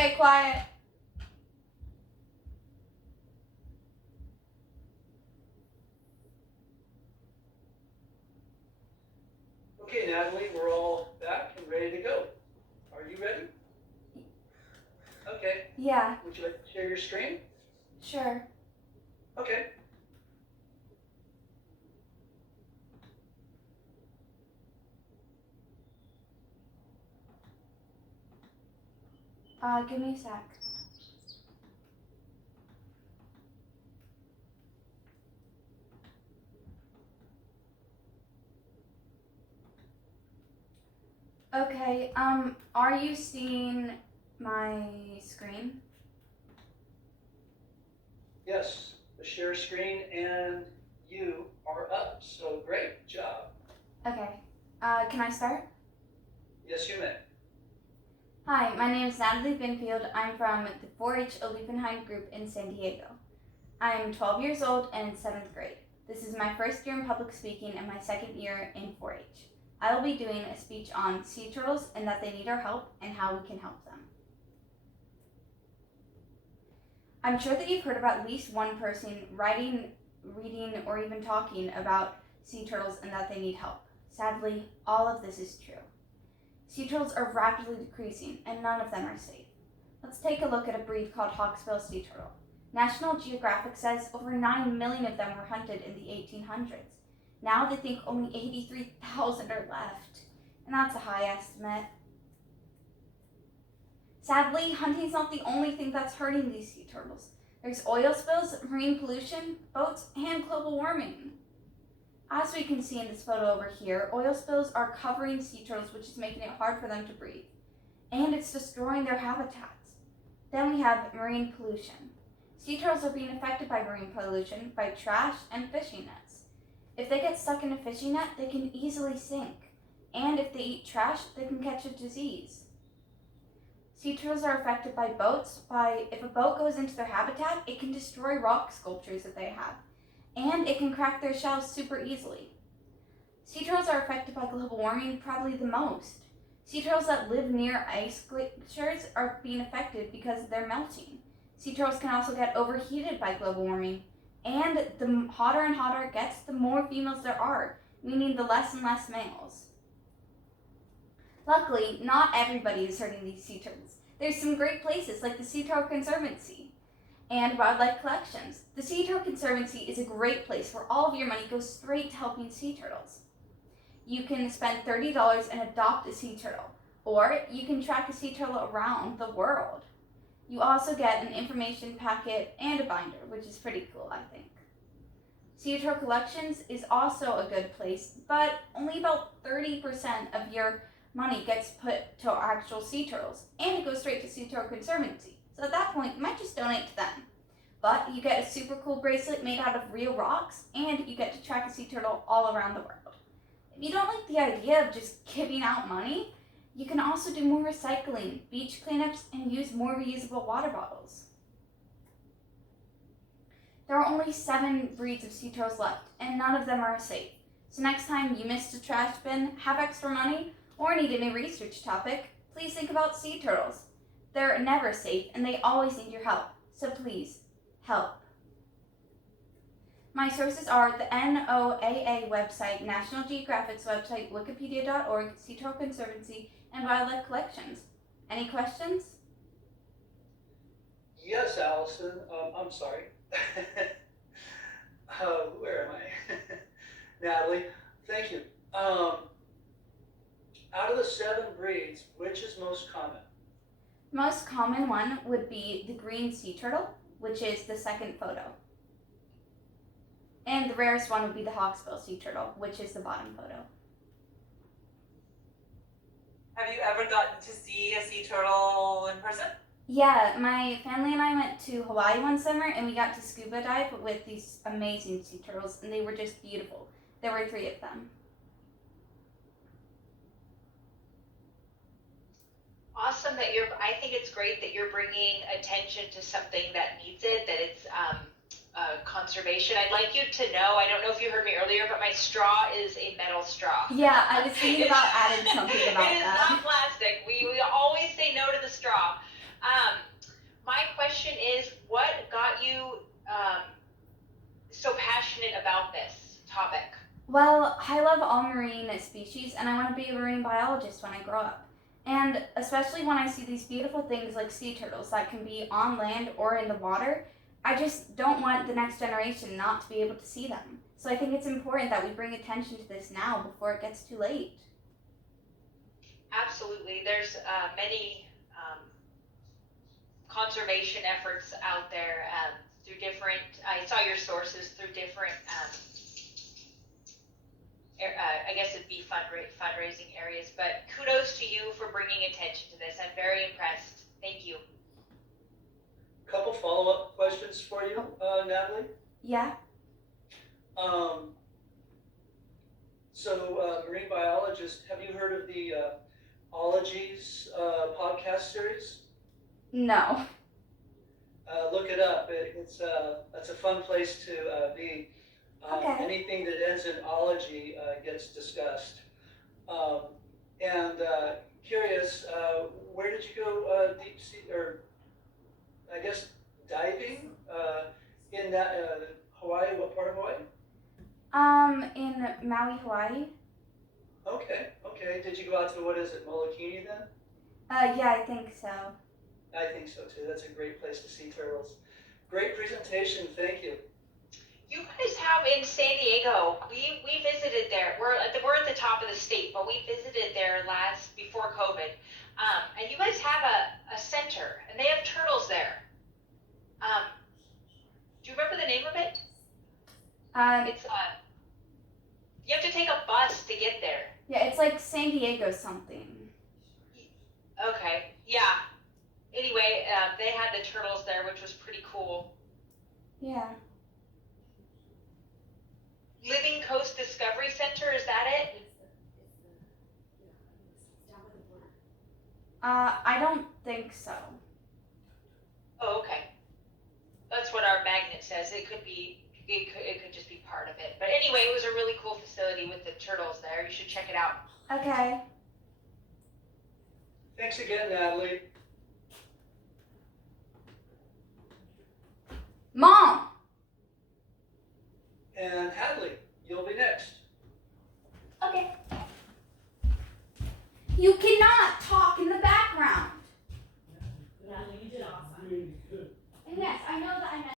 Okay, quiet. Okay, Natalie, we're all back and ready to go. Are you ready? Okay. Yeah, Would you like to share your screen? sure. Okay. Give me a sec. Okay, are you seeing my screen? Yes, the share screen and you are up, so great job. Okay, can I start? Yes, you may. Hi, my name is Natalie Binfield. I'm from the 4-H Olivenheim group in San Diego. I'm 12 years old and in 7th grade. This is my first year in public speaking and my second year in 4-H. I will be doing a speech on sea turtles and that they need our help and how we can help them. I'm sure that you've heard of at least one person writing, reading, or even talking about sea turtles and that they need help. Sadly, all of this is true. Sea turtles are rapidly decreasing and none of them are safe. Let's take a look at a breed called hawksbill sea turtle. National Geographic says over 9 million of them were hunted in the 1800s. Now they think only 83,000 are left, and that's a high estimate. Sadly, hunting is not the only thing that's hurting these sea turtles. There's oil spills, marine pollution, boats, and global warming. As we can see in this photo over here, oil spills are covering sea turtles, which is making it hard for them to breathe. And it's destroying their habitats. Then we have marine pollution. Sea turtles are being affected by marine pollution by trash and fishing nets. If they get stuck in a fishing net, they can easily sink. And if they eat trash, they can catch a disease. Sea turtles are affected by boats. If a boat goes into their habitat, it can destroy rock sculptures that they have. And it can crack their shells super easily. Sea turtles are affected by global warming probably the most. Sea turtles that live near ice glaciers are being affected because they're melting. Sea turtles can also get overheated by global warming. And the hotter and hotter it gets, the more females there are, meaning the less and less males. Luckily, not everybody is hurting these sea turtles. There's some great places like the Sea Turtle Conservancy and wildlife collections. The Sea Turtle Conservancy is a great place where all of your money goes straight to helping sea turtles. You can spend $30 and adopt a sea turtle, or you can track a sea turtle around the world. You also get an information packet and a binder, which is pretty cool, I think. Sea Turtle Collections is also a good place, but only about 30% of your money gets put to actual sea turtles, and it goes straight to Sea Turtle Conservancy. So at that point, you might just donate to them. But you get a super cool bracelet made out of real rocks, and you get to track a sea turtle all around the world. If you don't like the idea of just giving out money, you can also do more recycling, beach cleanups, and use more reusable water bottles. There are only 7 breeds of sea turtles left, and none of them are safe. So next time you missed a trash bin, have extra money, or need a new research topic, please think about sea turtles. They're never safe, and they always need your help. So please, help. My sources are the NOAA website, National Geographic's website, wikipedia.org, Sea Turtle Conservancy, and wildlife collections. Any questions? Yes, Allison. I'm sorry. Where am I? Natalie, thank you. Out of the 7 breeds, which is most common? Most common one would be the green sea turtle, which is the second photo. And the rarest one would be the hawksbill sea turtle, which is the bottom photo. Have you ever gotten to see a sea turtle in person? Yeah, my family and I went to Hawaii one summer and we got to scuba dive with these amazing sea turtles, and they were just beautiful. There were 3 of them. Awesome that I think it's great that you're bringing attention to something that needs it, that it's conservation. I'd like you to know, I don't know if you heard me earlier, but my straw is a metal straw. Yeah, I was thinking about adding something about that. It is not plastic. We always say no to the straw. about this topic? Well, I love all marine species, and I want to be a marine biologist when I grow up. And especially when I see these beautiful things like sea turtles that can be on land or in the water, I just don't want the next generation not to be able to see them. So I think it's important that we bring attention to this now before it gets too late. Absolutely. There's many conservation efforts out there through different, I saw your sources through different, I guess it'd be fundraising areas, but kudos to you for bringing attention to this. I'm very impressed. Thank you. Couple follow-up questions for you, Natalie. Yeah? So, marine biologist, have you heard of the Ologies podcast series? No. Look it up. It's a fun place to be. Okay. Anything that ends in ology gets discussed. And curious, where did you go deep sea, or I guess diving in that Hawaii? What part of Hawaii? In Maui, Hawaii. Okay. Did you go out to, what is it, Molokini then? Yeah, I think so. I think so too. That's a great place to see turtles. Great presentation. Thank you. You guys have in San Diego, we visited there. We're at the top of the state, but we visited there before COVID. And you guys have a center, and they have turtles there. Do you remember the name of it? It's you have to take a bus to get there. Yeah, it's like San Diego something. Okay, yeah. Anyway, they had the turtles there, which was pretty cool. Yeah. Living Coast Discovery Center, is that it? I don't think so. Oh, okay. That's what our magnet says. It could just be part of it. But anyway, it was a really cool facility with the turtles there. You should check it out. Okay. Thanks again, Natalie. Mom! And Hadley, you'll be next. Okay. You cannot talk in the background.